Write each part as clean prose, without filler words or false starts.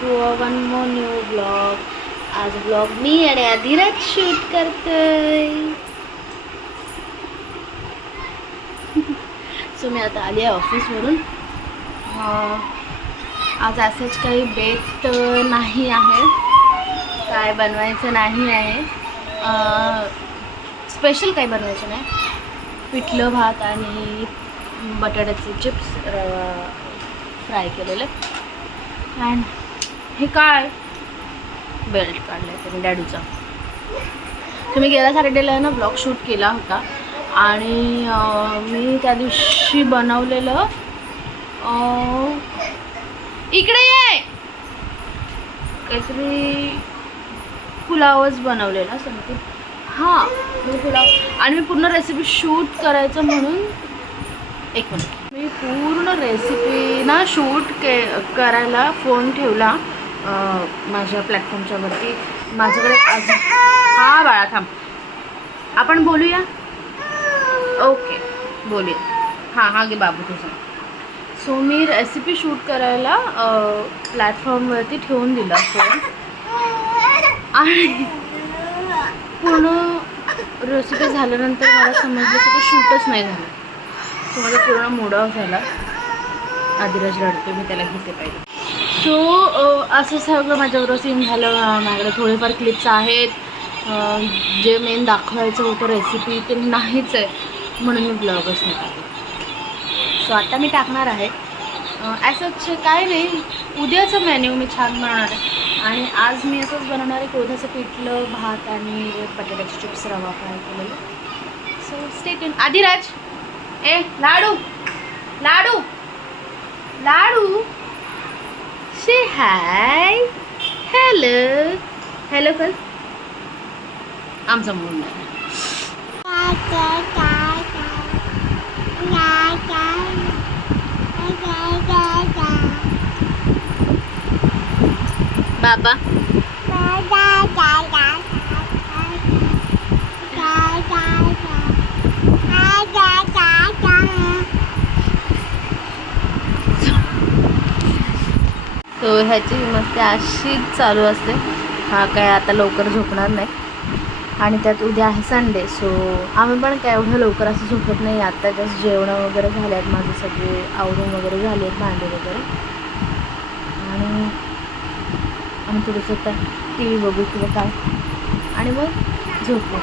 To one more new blog. आज blog मी आणि आधिराज शूट करतोय. सो मी आता आली आहे ऑफिसवरून. आज असंच काही बेत नाही आहे, काय बनवायचं नाही आहे, स्पेशल काही बनवायचं नाही. पिठलं भात आणि बटाट्याचे चिप्स फ्राय केलेले. अँड हे काय बेल्ट काढलं आहे तुम्ही डॅडूचा. तुम्ही गेल्या सॅटर्डेला ना ब्लॉग शूट केला होता आणि मी त्या दिवशी बनवलेलं इकडे ये काहीतरी पुलावच बनवलेला समथिंग. हां मी पुलाव आणि मी पूर्ण रेसिपी शूट करायचं म्हणून एक मिनिट मी पूर्ण रेसिपी ना शूट करायला फोन ठेवला माझ्या प्लॅटफॉर्मच्या वरती. माझ्याकडे आज हां बाळा थांब आपण बोलूया. ओके बोलूया. हां हां गे बाबू तुझं. सो मी रेसिपी शूट करायला प्लॅटफॉर्मवरती ठेवून दिला फोन आणि पूर्ण रेसिपी झाल्यानंतर मला समजलं की ते शूटच नाही झालं. सो माझा पूर्ण मूड ऑफ झाला. आधिराज रडतो, मी त्याला घेते पाहिजे. सो असं सगळं माझ्याबरोबर सीन झालं. माझ्याकडे थोडेफार क्लिप्स आहेत, जे मेन दाखवायचं होतं रेसिपी ते नाहीच आहे म्हणून मी ब्लॉगच नाही टाकला. सो आता मी टाकणार आहे. असंच काय नाही, उद्याचं मेन्यू मी छान बनवणार आहे. आणि आज मी असंच बनवणार आहे, कोळथाचं पिठलं भात आणि बटाट्याचे चिप्स रवा फ्राय केलेलं. So stay tune. आधिराज ए लाडू लाडू लाडू से हाय हॅलो हॅलो कर. आमचा मूड नाही. बाबा सो ह्याची मस्ती अशीच चालू असते. हा काय आता लवकर झोपणार नाही आणि त्यात उद्या आहे संडे. सो आम्ही पण काय एवढं लवकर असं झोपत नाही. आता जस्ट जेवणं वगैरे झाले आहेत, माझे सगळे आवरून वगैरे झाले आहेत, भांडे वगैरे. आणि आम्ही थोडंसं आता टी व्ही बघू किंवा काय आणि मग झोपू.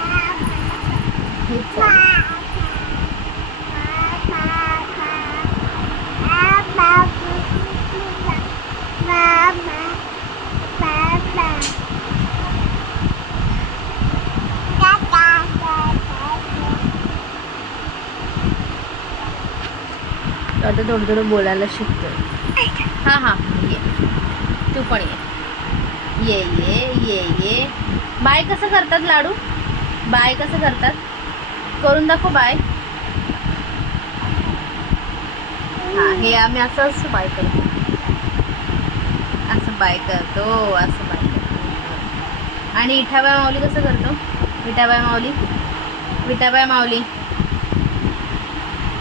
हेच चालेल. आता थोडं थोडं बोलायला शिकतोय. हां हां ये तू पण ये ये ये ये ये. बाय कसं करतात लाडू, बाय कसं करतात करून दाखव बाय. हां हे आम्ही असं असं बाय करतो, असं बाय करतो, असं बाय करतो. आणि विठाबाई माऊली कसं करतो, विठाबाई माऊली विठाबाई माऊली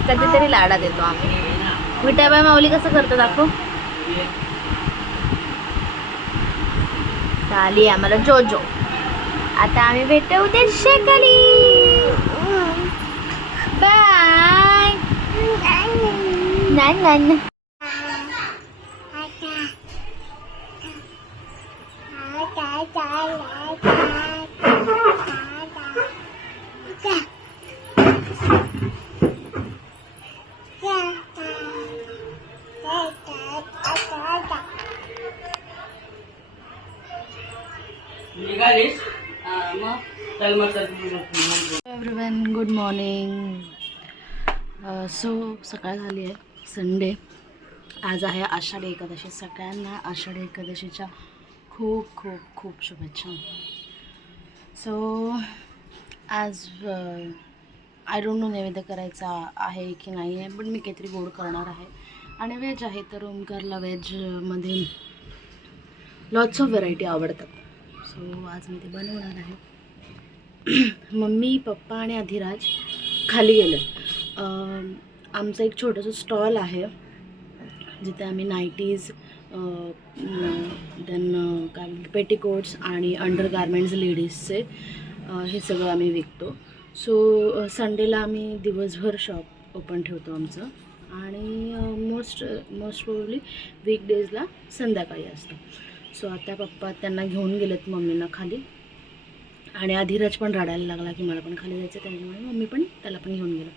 कधीतरी लाडा देतो आम्ही. विठाबाई माऊली कसं करतो दाखव. चाली आम्हाला जोजो. आता आम्ही भेटू उद्या सकाळी. बाय. नाही नाही एव्हरीवन गुड मॉर्निंग. सो सकाळ झाली आहे, संडे आज आहे. आषाढी एकादशी. सगळ्यांना आषाढी एकादशीच्या खूप खूप खूप शुभेच्छा. सो आज आय डोंट नो नैवेद्य करायचा आहे की नाही आहे, पण मी काहीतरी गोड करणार आहे. आणि व्हेज आहे तर ओमकारला व्हेजमध्ये लॉट्स ऑफ व्हरायटी आवडतात. सो आज मी ते बनवणार आहे. मम्मी पप्पा आणि आधिराज खाली गेले. आमचं एक छोटंसं स्टॉल आहे जिथे आम्ही नाईटीज देन काय पेटिकोट्स आणि अंडर गार्मेंट्स लेडीजचे हे सगळं आम्ही विकतो. सो संडेला आम्ही दिवसभर शॉप ओपन ठेवतो आमचं आणि मोस्ट प्रोबेबली वीकडेजला संध्याकाळी असतं. सो आता पप्पा त्यांना घेऊन गेलेत मम्मींना खाली आणि अधिराज पण रडायला लागला की मला पण खाली जायचं, त्याच्यामुळे मम्मी पण त्याला पण घेऊन गेलं.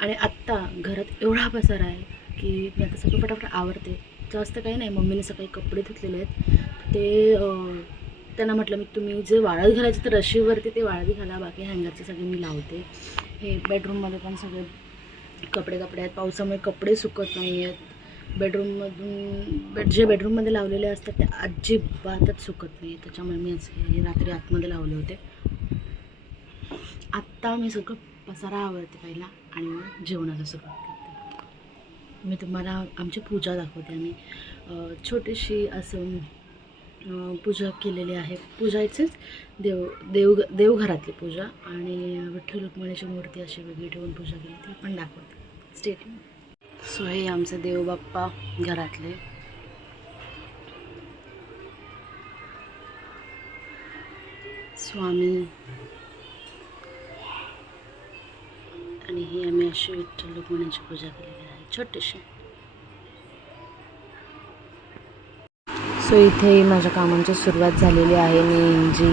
आणि आत्ता घरात एवढा पसारा आहे की मी आता सगळं फटाफट आवरते. जास्त काही नाही, मम्मीने सकाळी कपडे धुतलेले आहेत ते त्यांना म्हटलं मी तुम्ही जे वाळत घालायचे तर रशीवरती ते वाळत घाला, बाकी हँगरचे सगळे मी लावते. हे बेडरूममध्ये पण सगळे कपडे आहेत, पावसामुळे कपडे सुकत नाही आहेत. बेडरूममधून जे बेडरूममध्ये लावलेले असतात ते अजिबातच सुकत नाही, त्याच्यामुळे मी हे रात्री आतमध्ये लावले होते. आत्ता मी सगळं पसारा आवडते पहिला आणि मग जेवणाला सुरुवात करते. मी तुम्हाला आमची पूजा दाखवते. आम्ही छोटीशी असं पूजा केलेली आहे. पूजा इथेच देवघरातली पूजा आणि विठ्ठल रुक्मिणीची मूर्ती अशी वेगळी ठेवून पूजा केली, ती पण दाखवते. स्टेट. सो हे आमचे देवबाप्पा घरातले. स्वामी आणि ही आम्ही अशी विठ्ठल रुक्मिणीची पूजा केलेली आहे छोटीशी. सो इथे माझ्या कामांची सुरुवात झालेली आहे. मी जी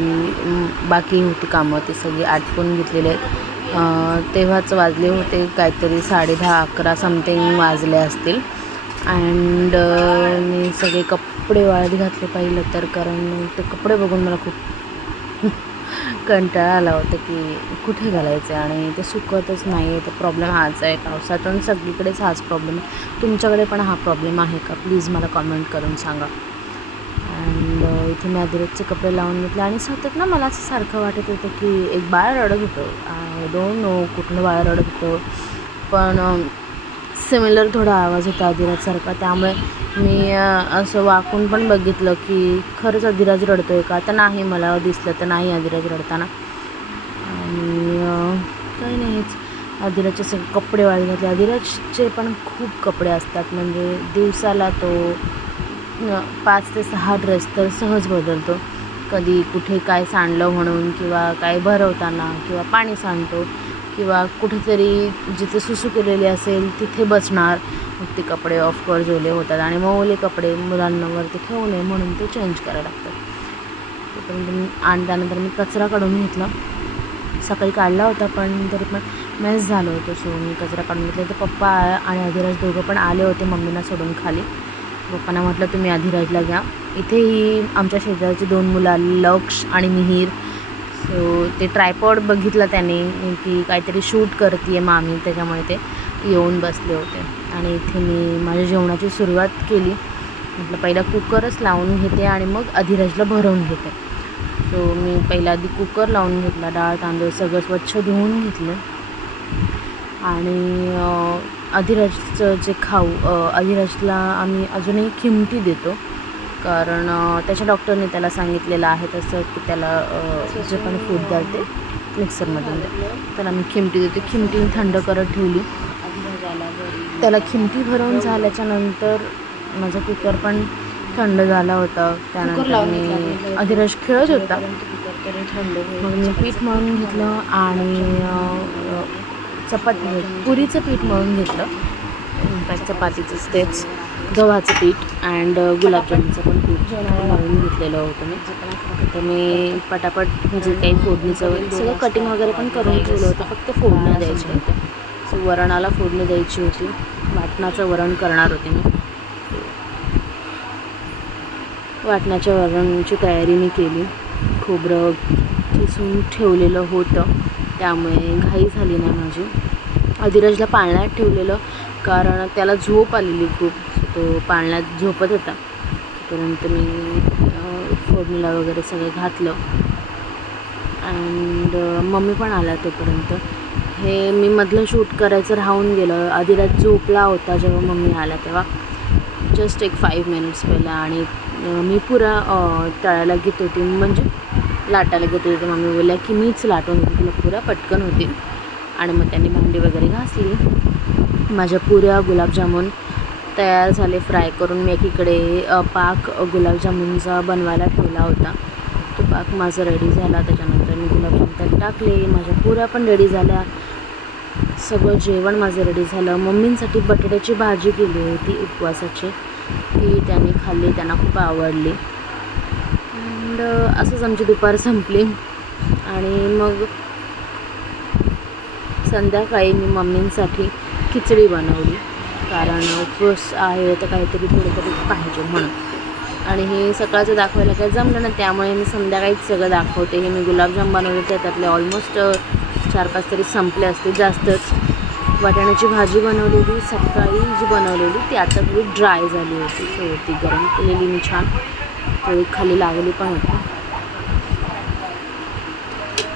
बाकी होती कामं ती सगळी आटपून घेतलेली आहेत. तेव्हाच वाजले होते काहीतरी 10:30-11 समथिंग वाजले असतील. अँड मी सगळे कपडे वाळत घातले पाहिलं तर, कारण ते कपडे बघून मला खूप कंटाळा आला होता की कुठे घालायचं आणि ते सुकतच नाही आहे. तर प्रॉब्लेम हाच आहे, पावसातून सगळीकडेच हाच प्रॉब्लेम आहे. तुमच्याकडे पण हा प्रॉब्लेम आहे का? प्लीज मला कमेंट करून सांगा. अँड इथे मी अधिराजचे कपडे लावून घेतले आणि सतत ना मला असं सारखं वाटत होतं की एक बाळ रडत होतं. आय डोंट नो कुठलं बाळ रडत होतं, पण सिमिलर थोडा आवाज होता अधिराजसारखा. त्यामुळे मी असं वाकून पण बघितलं की खरंच अधिराज रडतो आहे का. तर नाही, मला दिसलं तर नाही अधिराज रडताना. आणि काही नाहीच, अधिराजचे सगळे कपडे वाळत घातले. अधिराजचे पण खूप कपडे असतात, म्हणजे दिवसाला तो 5 ते 6 ड्रेस तर सहज बदलतो. कधी कुठे काय सांडलं म्हणून, किंवा काय भरवताना, किंवा पाणी सांडतो, किंवा कुठेतरी जिथे सुसू केलेली असेल तिथे बसणार, मग ते कपडे ऑफकोर्स ओले होतात आणि मग ओले कपडे मुलांवरती ठेवू नये म्हणून ते चेंज करायला लागतात. आणि त्यानंतर मी कचरा काढून घेतला. सकाळी काढला होता पण तरी पण मेस झालं होतं, सो मी कचरा काढून घेतला. तर पप्पा आणि अधिराज दोघं पण आले होते मम्मीला सोडून खाली. पप्पांना म्हटलं तुम्ही अधिराजला घ्या. इथेही आमच्या शेजारची 2 मुलं, लक्ष आणि मिहीर. सो ते ट्रायपॉड बघितलं त्याने की काहीतरी शूट करते आहे मामी, त्याच्यामुळे ते येऊन बसले होते. आणि इथे मी माझ्या जेवणाची सुरुवात केली. म्हटलं पहिला कुकरच लावून घेते आणि मग अधिराजला भरवून घेते. सो मी पहिला आधी कुकर लावून घेतला, डाळ तांदूळ सगळं स्वच्छ धुवून घेतलं. आणि अधिराजचं जे अधिराजला आम्ही अजूनही खिमटी देतो, कारण त्याच्या डॉक्टरने त्याला सांगितलेलं आहे तसं की त्याला जे पण फूड द्याल ते मिक्सरमधून द्या. त्याला मी खिमटी देते. खिमटी थंड करत ठेवली. त्याला खिमटी भरवून झाल्याच्यानंतर माझा कुकर पण थंड झाला होता. त्यानंतर मी अधिराज खेळत होता, मग मी पीठ मळून घेतलं आणि पुरीचं पीठ मळून घेतलं. चपातीचंच तेच गव्हाचं पीठ अँड गुलाबजामुनचं पण पीठ मळून घेतलेलं होतं मी. तर मी पटापट जे काही फोडणीचं सगळं कटिंग वगैरे पण करून ठेवलं होतं, फक्त फोडणी द्यायची होती. सो वरणाला फोडणी द्यायची होती, वाटणाचं वरण करणार होते मी. वाटणाच्या वरणाची तयारी मी केली. खोबरं किसून ठेवलेलं होतं, त्यामुळे घाई झाली नाही माझी. अधिराजला पाळण्यात ठेवलेलं, कारण त्याला झोप आलेली खूप. तो पाळण्यात झोपत होता. तोपर्यंत मी फोडणीला वगैरे सगळं घातलं. अँड मम्मी पण आला तोपर्यंत. हे मी मधलं शूट करायचं राहून गेलं. अधिराज झोपला होता जेव्हा मम्मी आला तेव्हा, जस्ट एक 5 मिनिट्स पहिला. आणि मी पुरा तळायला घेत होती, म्हणजे लाटायला घेत होती. मम्मी बोलल्या की मीच लाटून घेते, तुला पुरा पटकन होती. आणि मग त्यांनी भांडी वगैरे घासली. माझ्या पुऱ्या गुलाबजामुन तयार झाले फ्राय करून. मी एकीकडे पाक गुलाबजामुनचा बनवायला ठेवला होता. तो पाक माझा रेडी झाला. त्याच्यानंतर मी गुलाबजामुन त्यात टाकले. माझ्या पुऱ्या पण रेडी झाल्या. सगळं जेवण माझं रेडी झालं. मम्मींसाठी बटाट्याची भाजी केली होती उपवासाची, ती त्यांनी खाल्ली, त्यांना खूप आवडली. अँड असंच आमची दुपार संपली. आणि मग संध्याकाळी मी मम्मींसाठी खिचडी बनवली, कारण उपवास आहे तर काहीतरी थोडंतरी पाहिजे म्हणून. आणि हे सकाळचं दाखवायला काही जमलं ना, त्यामुळे मी संध्याकाळीच सगळं दाखवते. हे मी गुलाबजाम बनवले तर त्यातले ऑलमोस्ट 4-5 तरी संपले असते, जास्तच. वाटाण्याची भाजी बनवलेली सकाळी, जी बनवलेली ती आता थोडी ड्राय झाली होती, सो ती गरम केलेली मी छान, थोडी खाली लागली पण होती.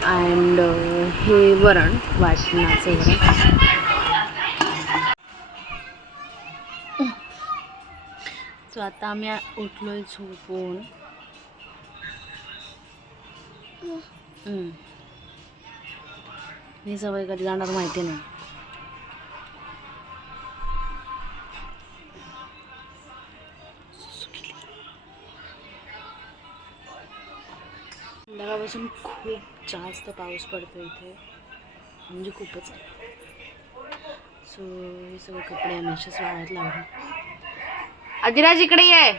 अँड हे वरण, वाटणाचं वरण. सो आता आम्ही उठलोय झोपून. ही सवय कधी जाणार माहिती नाही. संध्याकाळपासून खूप जास्त पाऊस पडतो इथे, म्हणजे खूपच. सो हे सगळे कपडे आम्ही असेच वाळत लावले. अधिराज इकडे ये.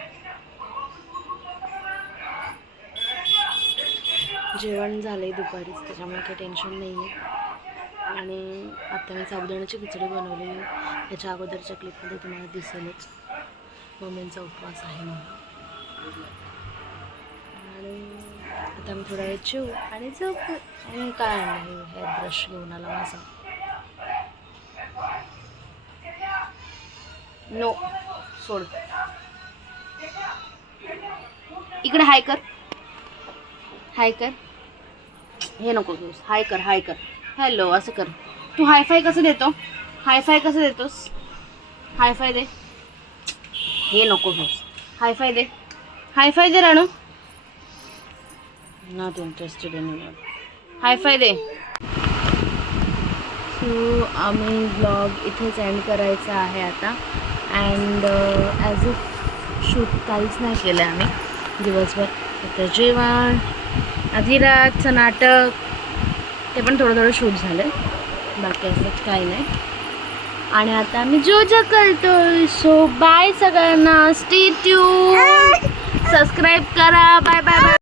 जेवण झालंय दुपारीच, त्याच्यामुळे काही टेन्शन नाही आहे. आणि आता मी साबुदाण्याची खिचडी बनवली. त्याच्या अगोदरच्या क्लिपमध्ये तुम्हाला दिसेलच, मम्मींचा उपवास आहे म्हणून. आणि आता मी थोडा वेळ जेवू आणि झोपू. आणि काय आहे, हेअर ब्रश घेऊन आला माझा. नो सोड. इकडे हाय कर, हाय कर. हे नको घेऊस, हाय कर, हाय कर. हॅलो असं कर. तू हायफाय कसं देतो, हायफाय कसं देतोस? हायफाय दे. हे नको घेऊस, हायफाय दे, हायफाय दे Ranu. Not interested in you. High five दे. सो आम्ही ब्लॉग इथेच एंड करायचा आहे आता. अँड ॲज इफ शूट काहीच नाही केलं आम्ही दिवसभर. तर जेवण, अधिराजचं नाटक, ते पण थोडं शूट झालं, बाकी असंच काही नाही. आणि आता आम्ही जोजा करतोय. सो बाय सगळ्यांना, स्टे ट्यून, सबस्क्राईब करा. Bye bye bye.